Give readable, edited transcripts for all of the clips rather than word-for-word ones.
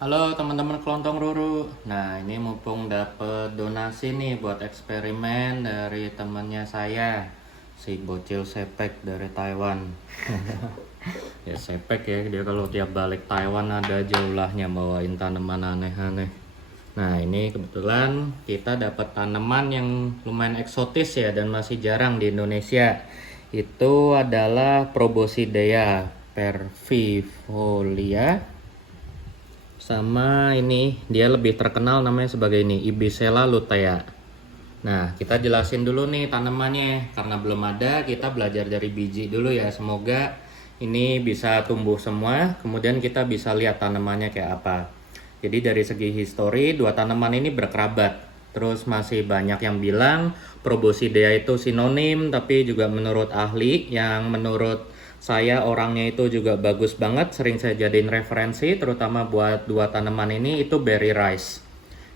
Halo teman-teman kelontong Ruru. Nah, ini mumpung dapet donasi nih buat eksperimen dari temennya saya, si bocil sepek dari Taiwan. Ya sepek ya, dia kalau tiap balik Taiwan ada aja ulahnya bawain tanaman aneh-aneh. Nah, ini kebetulan kita dapat tanaman yang lumayan eksotis ya dan masih jarang di Indonesia. Itu adalah Proboscidea pervifolia, sama ini dia lebih terkenal namanya sebagai ini Ibisela lutea. Nah, kita jelasin dulu nih tanamannya karena belum ada, kita belajar dari biji dulu ya. Semoga ini bisa tumbuh semua, kemudian kita bisa lihat tanamannya kayak apa. Jadi dari segi histori, dua tanaman ini berkerabat. Terus masih banyak yang bilang Proboscidea itu sinonim, tapi juga menurut ahli yang menurut saya orangnya itu juga bagus banget, sering saya jadiin referensi terutama buat dua tanaman ini, itu Berry Rice.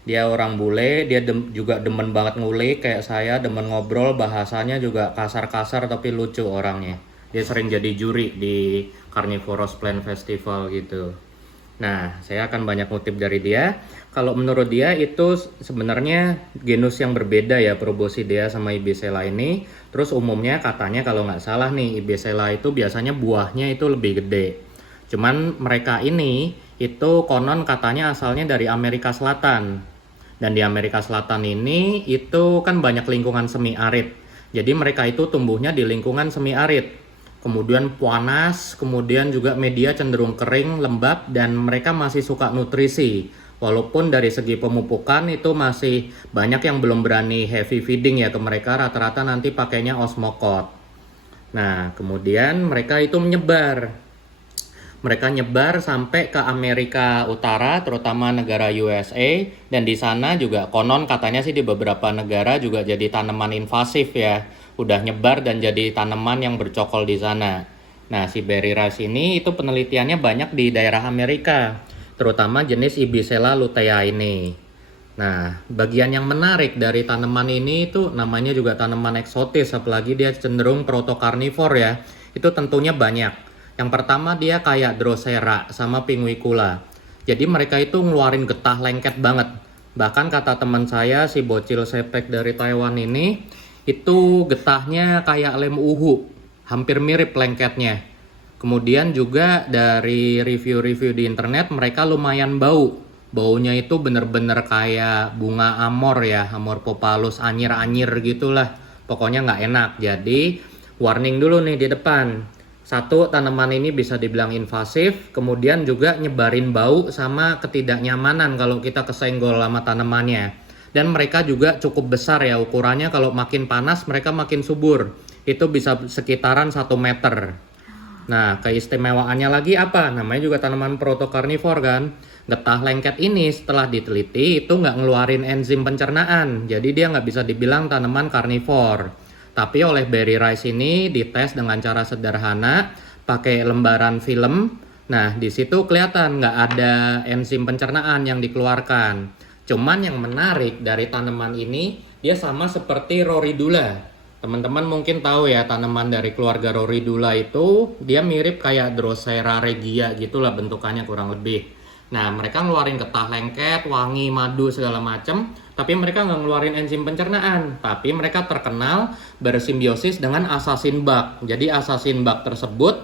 Dia orang bule, dia juga demen banget ngulik kayak saya, demen ngobrol, bahasanya juga kasar-kasar tapi lucu orangnya. Dia sering jadi juri di Carnivorous Plant Festival gitu. Nah, saya akan banyak ngutip dari dia. Kalau menurut dia itu sebenarnya genus yang berbeda ya, Proboscidea sama Ibisela ini. Terus umumnya katanya kalau nggak salah nih, Ibisela itu biasanya buahnya itu lebih gede. Cuman mereka ini itu konon katanya asalnya dari Amerika Selatan. Dan di Amerika Selatan ini itu kan banyak lingkungan semi arid. Jadi mereka itu tumbuhnya di lingkungan semi arid. Kemudian panas, kemudian juga media cenderung kering, lembab, dan mereka masih suka nutrisi. Walaupun dari segi pemupukan itu masih banyak yang belum berani heavy feeding ya ke mereka, rata-rata nanti pakainya Osmocote. Nah, kemudian mereka itu menyebar. Mereka nyebar sampai ke Amerika Utara, terutama negara USA, dan di sana juga konon katanya sih di beberapa negara juga jadi tanaman invasif ya. Udah nyebar dan jadi tanaman yang bercokol di sana. Nah, si berry rice ini itu penelitiannya banyak di daerah Amerika, terutama jenis Ibisela lutea ini. Nah, bagian yang menarik dari tanaman ini itu namanya juga tanaman eksotis, apalagi dia cenderung protokarnivor ya. Itu tentunya banyak. Yang pertama dia kayak Drosera sama Pinguicula. Jadi mereka itu ngeluarin getah lengket banget. Bahkan kata teman saya si bocil sepek dari Taiwan ini, itu getahnya kayak lem uhu, hampir mirip lengketnya. Kemudian juga dari review-review di internet mereka lumayan bau. Baunya itu bener-bener kayak bunga amor ya, Amorphophallus anyir-anyir gitulah. Pokoknya nggak enak. Jadi warning dulu nih di depan. Satu, tanaman ini bisa dibilang invasif, kemudian juga nyebarin bau sama ketidaknyamanan kalau kita kesenggol sama tanamannya. Dan mereka juga cukup besar ya ukurannya, kalau makin panas mereka makin subur. Itu bisa sekitaran 1 meter. Nah, keistimewaannya lagi apa? Namanya juga tanaman protokarnivor kan. Getah lengket ini setelah diteliti itu nggak ngeluarin enzim pencernaan. Jadi dia nggak bisa dibilang tanaman karnivor. Tapi oleh Berry Rice ini dites dengan cara sederhana, pakai lembaran film. Nah, di situ kelihatan nggak ada enzim pencernaan yang dikeluarkan. Cuman yang menarik dari tanaman ini, dia sama seperti Roridula. Teman-teman mungkin tahu ya tanaman dari keluarga Roridula itu, dia mirip kayak Drosera regia gitulah bentukannya kurang lebih. Nah, mereka ngeluarin getah lengket, wangi, madu, segala macem. Tapi mereka nggak ngeluarin enzim pencernaan. Tapi mereka terkenal bersimbiosis dengan assassin bug. Jadi assassin bug tersebut,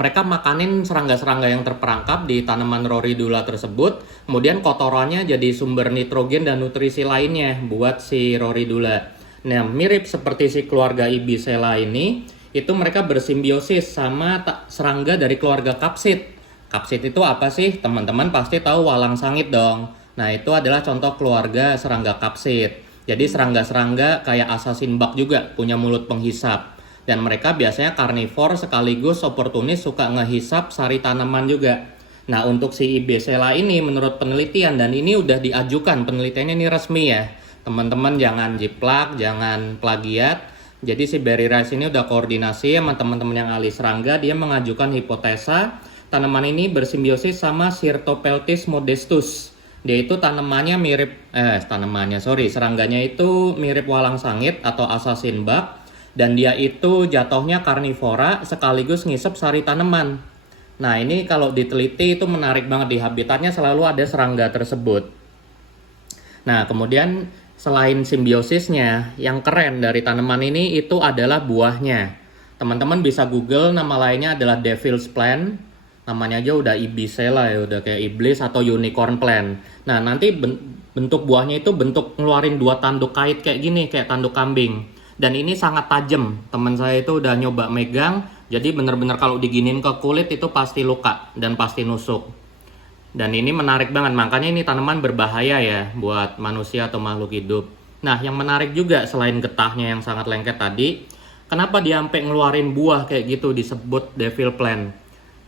mereka makanin serangga-serangga yang terperangkap di tanaman Roridula tersebut. Kemudian kotorannya jadi sumber nitrogen dan nutrisi lainnya buat si Roridula. Nah, mirip seperti si keluarga Ibisela ini, itu mereka bersimbiosis sama serangga dari keluarga Capsid. Capsid itu apa sih? Teman-teman pasti tahu walang sangit dong. Nah, itu adalah contoh keluarga serangga Capsid. Jadi serangga-serangga kayak assassin bug juga punya mulut penghisap. Dan mereka biasanya karnivor sekaligus oportunis, suka ngehisap sari tanaman juga. Nah, untuk si Ibisela ini menurut penelitian, dan ini udah diajukan, penelitiannya ini resmi ya. Teman-teman jangan jiplak, jangan plagiat. Jadi si Berry Rice ini udah koordinasi sama teman-teman yang ahli serangga, dia mengajukan hipotesa tanaman ini bersimbiosis sama Syrtopeltis modestus. Dia itu serangganya itu mirip walang sangit atau assassin bug, dan dia itu jatuhnya karnivora sekaligus ngisep sari tanaman. Nah, ini kalau diteliti itu menarik banget, di habitatnya selalu ada serangga tersebut. Nah, kemudian selain simbiosisnya, yang keren dari tanaman ini itu adalah buahnya. Teman-teman bisa Google, nama lainnya adalah Devil's Plant. Namanya aja udah ibisela ya, udah kayak iblis atau unicorn plant. Nah, nanti bentuk buahnya itu bentuk ngeluarin 2 tanduk kait kayak gini, kayak tanduk kambing. Dan ini sangat tajam. Teman saya itu udah nyoba megang, jadi bener-bener kalau diginin ke kulit itu pasti luka dan pasti nusuk. Dan ini menarik banget, makanya ini tanaman berbahaya ya buat manusia atau makhluk hidup. Nah, yang menarik juga selain getahnya yang sangat lengket tadi, kenapa dia sampai ngeluarin buah kayak gitu disebut devil plant.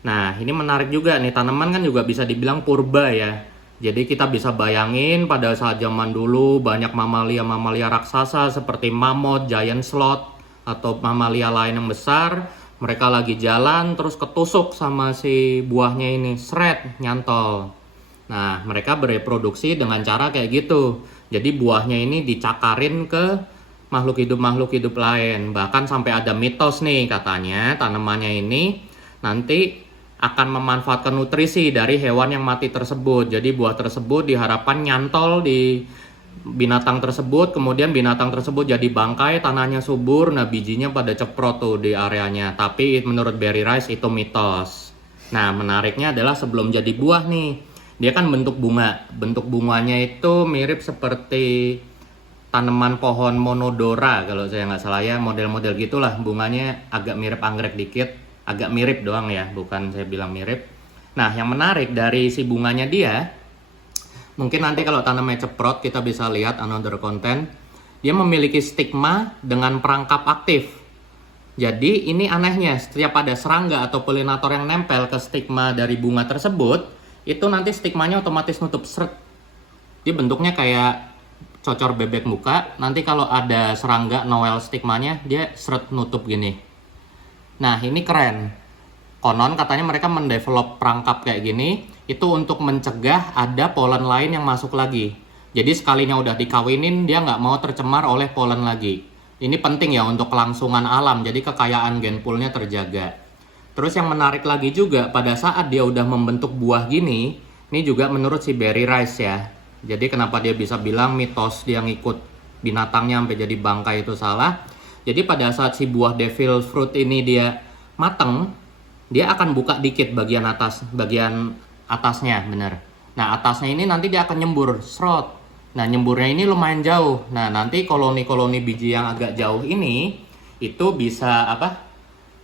Nah, ini menarik juga nih, tanaman kan juga bisa dibilang purba ya. Jadi kita bisa bayangin pada saat zaman dulu banyak mamalia-mamalia raksasa seperti mammoth, giant sloth, atau mamalia lain yang besar. Mereka lagi jalan terus ketusuk sama si buahnya ini, seret, nyantol. Nah, mereka bereproduksi dengan cara kayak gitu. Jadi buahnya ini dicakarin ke makhluk hidup lain. Bahkan sampai ada mitos nih, katanya tanamannya ini nanti akan memanfaatkan nutrisi dari hewan yang mati tersebut. Jadi buah tersebut diharapkan nyantol di binatang tersebut, kemudian binatang tersebut jadi bangkai, tanahnya subur, nah bijinya pada ceprot tuh di areanya. Tapi menurut Barry Rice itu mitos. Nah, menariknya adalah sebelum jadi buah nih, dia kan bentuk bunga. Bentuk bunganya itu mirip seperti tanaman pohon monodora kalau saya nggak salah ya, model-model gitulah. Bunganya agak mirip anggrek dikit. Agak mirip doang ya, bukan saya bilang mirip. Nah, yang menarik dari si bunganya dia, mungkin nanti kalau tanamannya ceprot kita bisa lihat another content. Dia memiliki stigma dengan perangkap aktif. Jadi ini anehnya, setiap ada serangga atau polinator yang nempel ke stigma dari bunga tersebut, itu nanti stigmanya otomatis nutup seret. Dia bentuknya kayak cocor bebek muka. Nanti kalau ada serangga noel stigmanya, dia seret nutup gini. Nah, ini keren. Konon katanya mereka mendevelop perangkap kayak gini itu untuk mencegah ada polen lain yang masuk lagi. Jadi sekalinya udah dikawinin, dia nggak mau tercemar oleh polen lagi. Ini penting ya untuk kelangsungan alam, jadi kekayaan gen poolnya terjaga. Terus yang menarik lagi juga, pada saat dia udah membentuk buah gini, ini juga menurut si Barry Rice ya. Jadi kenapa dia bisa bilang mitos dia ngikut binatangnya sampai jadi bangkai itu salah. Jadi pada saat si buah devil fruit ini dia mateng, dia akan buka dikit bagian atasnya, bener. Nah, atasnya ini nanti dia akan nyembur, serot. Nah, nyemburnya ini lumayan jauh. Nah, nanti koloni-koloni biji yang agak jauh ini itu bisa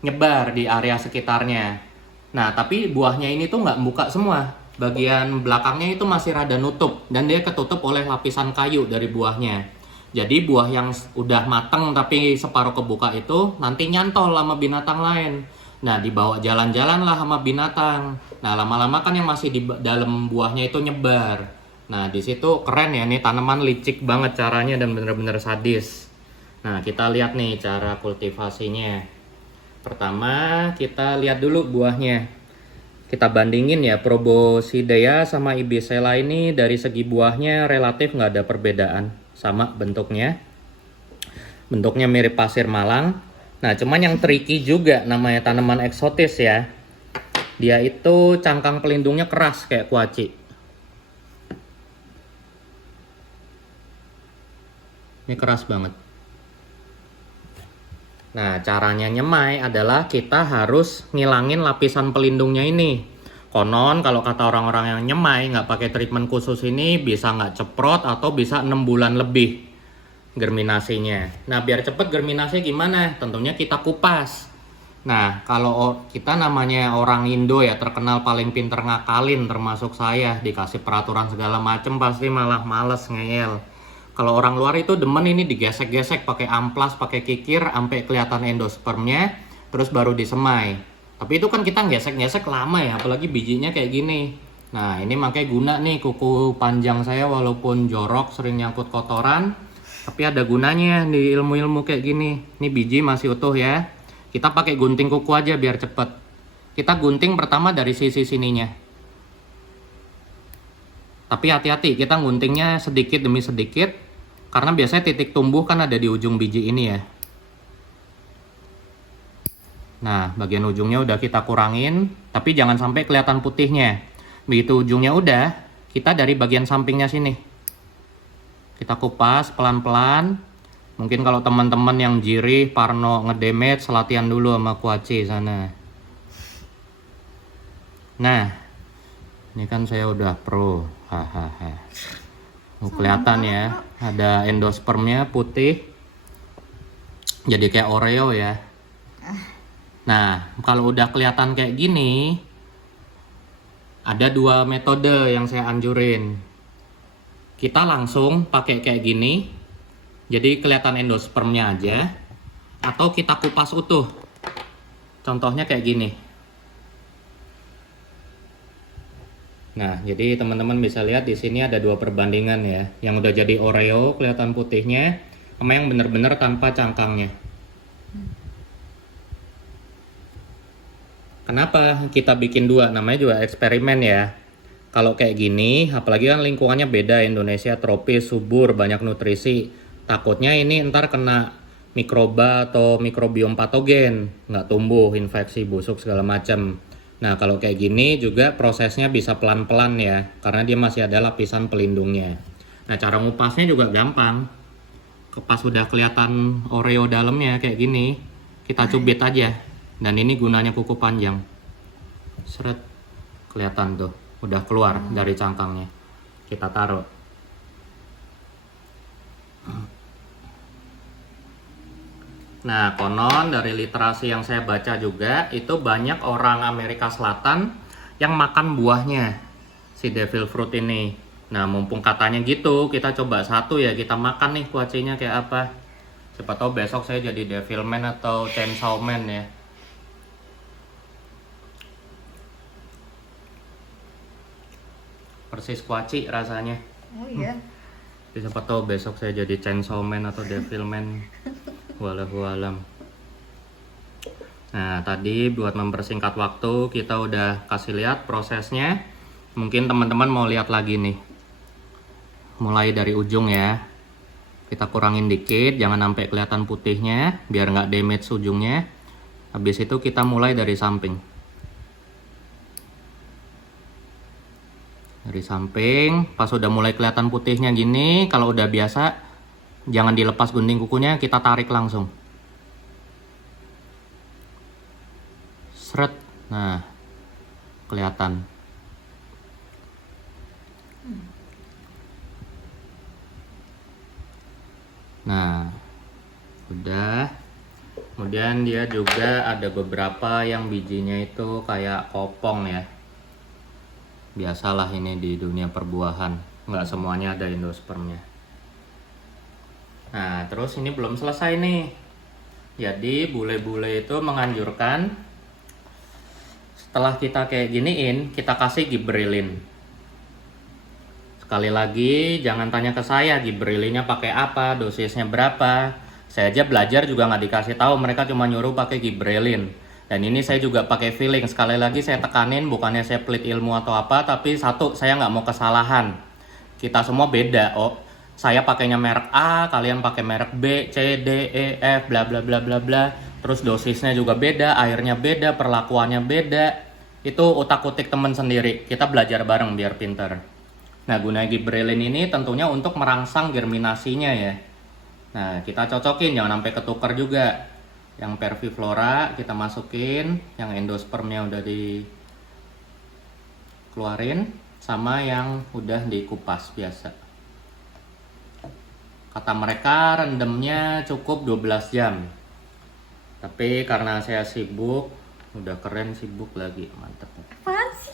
nyebar di area sekitarnya. Nah, tapi buahnya ini tuh nggak buka semua. Bagian belakangnya itu masih rada nutup dan dia ketutup oleh lapisan kayu dari buahnya. Jadi buah yang udah mateng tapi separuh kebuka itu nanti nyantol sama binatang lain. Nah, dibawa jalan-jalan lah sama binatang. Nah, lama-lama kan yang masih di dalam buahnya itu nyebar. Nah, di situ keren ya, nih tanaman licik banget caranya dan bener-bener sadis. Nah, kita lihat nih cara kultivasinya. Pertama, kita lihat dulu buahnya. Kita bandingin ya, Proboscidea sama Ibisela ini dari segi buahnya relatif nggak ada perbedaan. Sama bentuknya mirip pasir malang. Nah, cuman yang tricky juga, namanya tanaman eksotis ya, dia itu cangkang pelindungnya keras kayak kuaci. Ini keras banget. Nah, caranya nyemai adalah kita harus ngilangin lapisan pelindungnya ini. Konon kalau kata orang-orang yang nyemai nggak pakai treatment khusus ini bisa nggak ceprot atau bisa 6 bulan lebih germinasinya. Nah, biar cepet germinasi gimana? Tentunya kita kupas. Nah, kalau kita namanya orang Indo ya, terkenal paling pinter ngakalin termasuk saya, dikasih peraturan segala macem pasti malah males ngeyel. Kalau orang luar itu demen ini digesek-gesek pakai amplas, pakai kikir sampai kelihatan endospermnya, terus baru disemai. Tapi itu kan kita gesek-gesek lama ya, apalagi bijinya kayak gini. Nah, ini makanya guna nih kuku panjang saya, walaupun jorok sering nyangkut kotoran, tapi ada gunanya di ilmu-ilmu kayak gini. Ini biji masih utuh ya. Kita pakai gunting kuku aja biar cepet. Kita gunting pertama dari sisi sininya. Tapi hati-hati, kita guntingnya sedikit demi sedikit, karena biasanya titik tumbuh kan ada di ujung biji ini ya. Nah, bagian ujungnya udah kita kurangin, tapi jangan sampai kelihatan putihnya. Begitu ujungnya udah, kita dari bagian sampingnya sini. Kita kupas pelan-pelan. Mungkin kalau teman-teman yang jirih, parno, ngedamage, latihan dulu sama kuaci sana. Nah, ini kan saya udah pro. Hahaha. Kelihatan ya, ada endospermnya putih. Jadi kayak Oreo ya. Nah, kalau udah kelihatan kayak gini, ada dua metode yang saya anjurin. Kita langsung pakai kayak gini, jadi kelihatan endospermnya aja, atau kita kupas utuh. Contohnya kayak gini. Nah, jadi teman-teman bisa lihat di sini ada dua perbandingan ya, yang udah jadi Oreo kelihatan putihnya, sama yang bener-bener tanpa cangkangnya. Kenapa kita bikin dua? Namanya juga eksperimen ya. Kalau kayak gini, apalagi kan lingkungannya beda, Indonesia tropis, subur, banyak nutrisi. Takutnya ini ntar kena mikroba atau mikrobiom patogen, nggak tumbuh, infeksi, busuk segala macam. Nah, kalau kayak gini juga prosesnya bisa pelan-pelan ya, karena dia masih ada lapisan pelindungnya. Nah, cara ngupasnya juga gampang. Pas udah kelihatan Oreo dalamnya kayak gini, kita cubit aja. Dan ini gunanya kuku panjang. Seret, kelihatan tuh, udah keluar dari cangkangnya. Kita taruh. Nah, konon dari literasi yang saya baca juga, itu banyak orang Amerika Selatan yang makan buahnya, si devil fruit ini. Nah, mumpung katanya gitu, kita coba satu ya, kita makan nih kuacinya kayak apa. Siapa tahu besok saya jadi devil man atau chainsaw man ya. Persis kuaci rasanya. Oh iya. Siapa tahu besok saya jadi chainsaw man atau devil man. Walau alam. Nah, tadi buat mempersingkat waktu kita udah kasih lihat prosesnya. Mungkin teman-teman mau lihat lagi nih. Mulai dari ujung ya. Kita kurangin dikit, jangan sampai kelihatan putihnya biar nggak damage ujungnya. Habis itu kita mulai dari samping. Dari samping, pas udah mulai kelihatan putihnya gini, kalau udah biasa, jangan dilepas gunting kukunya, kita tarik langsung. Seret, nah, kelihatan. Nah, udah. Kemudian dia juga ada beberapa yang bijinya itu kayak kopong ya. Biasalah ini di dunia perbuahan, nggak semuanya ada endospermnya. Nah, terus ini belum selesai nih. Jadi bule-bule itu menganjurkan setelah kita kayak giniin, kita kasih gibberellin. Sekali lagi, jangan tanya ke saya gibberellinnya pakai apa, dosisnya berapa. Saya aja belajar juga nggak dikasih tahu, mereka cuma nyuruh pakai gibberellin. Dan ini saya juga pakai feeling. Sekali lagi saya tekanin, bukannya saya pelit ilmu atau apa, tapi satu, saya nggak mau kesalahan. Kita semua beda. Oh, saya pakainya merek A, kalian pakai merek B, C, D, E, F, bla bla bla bla bla. Terus dosisnya juga beda, airnya beda, perlakuannya beda. Itu utak-utik temen sendiri. Kita belajar bareng biar pinter. Nah, gunanya gibberellin ini tentunya untuk merangsang germinasinya ya. Nah, kita cocokin, jangan sampai ketukar juga. Yang Perfiflora kita masukin, yang endospermnya udah dikeluarin, sama yang udah dikupas biasa. Kata mereka rendemnya cukup 12 jam. Tapi karena saya sibuk, udah keren sibuk lagi, mantep. Apaan sih?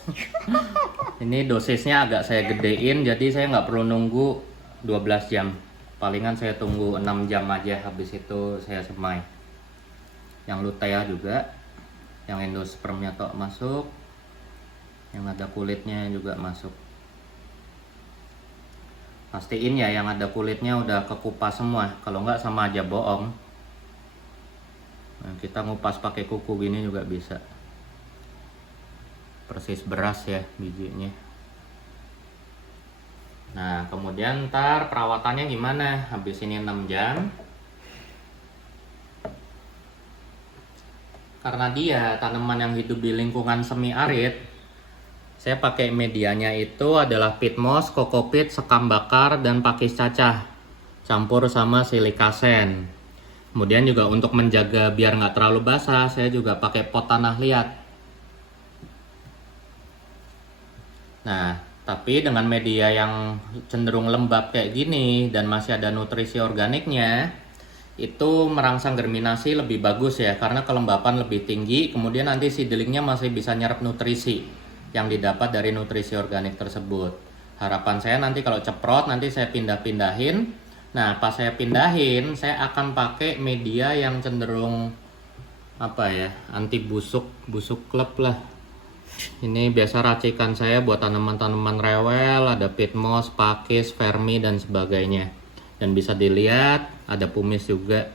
Ini dosisnya agak saya gedein, jadi saya nggak perlu nunggu 12 jam. Palingan saya tunggu 6 jam aja, habis itu saya semai. Yang lutea juga, yang endospermnya tok masuk, yang ada kulitnya juga masuk. Pastiin ya yang ada kulitnya udah kekupas semua, kalau nggak sama aja bohong. Nah, kita ngupas pakai kuku gini juga bisa. Persis beras ya bijinya. Nah, kemudian ntar perawatannya gimana? Habis ini 6 jam. karena dia tanaman yang hidup di lingkungan semi arid, saya pakai medianya itu adalah peat moss, kokopit, sekam bakar, dan pakis cacah campur sama silikasen. Kemudian juga untuk menjaga biar nggak terlalu basah, saya juga pakai pot tanah liat. Nah, tapi dengan media yang cenderung lembab kayak gini dan masih ada nutrisi organiknya, itu merangsang germinasi lebih bagus ya, karena kelembapan lebih tinggi, kemudian nanti seedlingnya masih bisa nyerap nutrisi yang didapat dari nutrisi organik tersebut. Harapan saya nanti kalau ceprot, nanti saya pindah-pindahin. Nah, pas saya pindahin, saya akan pakai media yang cenderung apa ya, anti busuk klep lah. Ini biasa racikan saya buat tanaman-tanaman rewel, ada peat moss, pakis, vermi, dan sebagainya. Dan bisa dilihat ada pumis juga.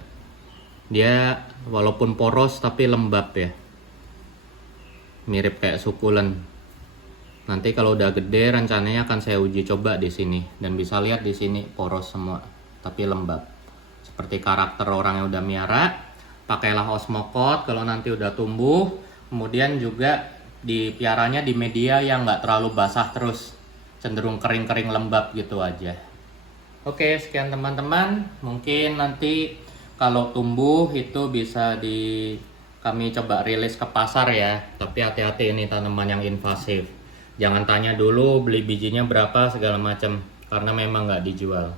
Dia walaupun poros tapi lembab ya. Mirip kayak sukulen. Nanti kalau udah gede rencananya akan saya uji coba di sini dan bisa lihat di sini poros semua tapi lembab. Seperti karakter orang yang udah miara, pakailah osmokot kalau nanti udah tumbuh. Kemudian juga dipiaranya di media yang nggak terlalu basah terus, cenderung kering-kering lembab gitu aja. Oke, sekian teman-teman. Mungkin nanti kalau tumbuh itu bisa kami coba rilis ke pasar ya. Tapi hati-hati ini tanaman yang invasif. Jangan tanya dulu beli bijinya berapa segala macam, karena memang nggak dijual.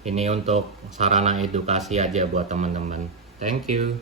Ini untuk sarana edukasi aja buat teman-teman. Thank you.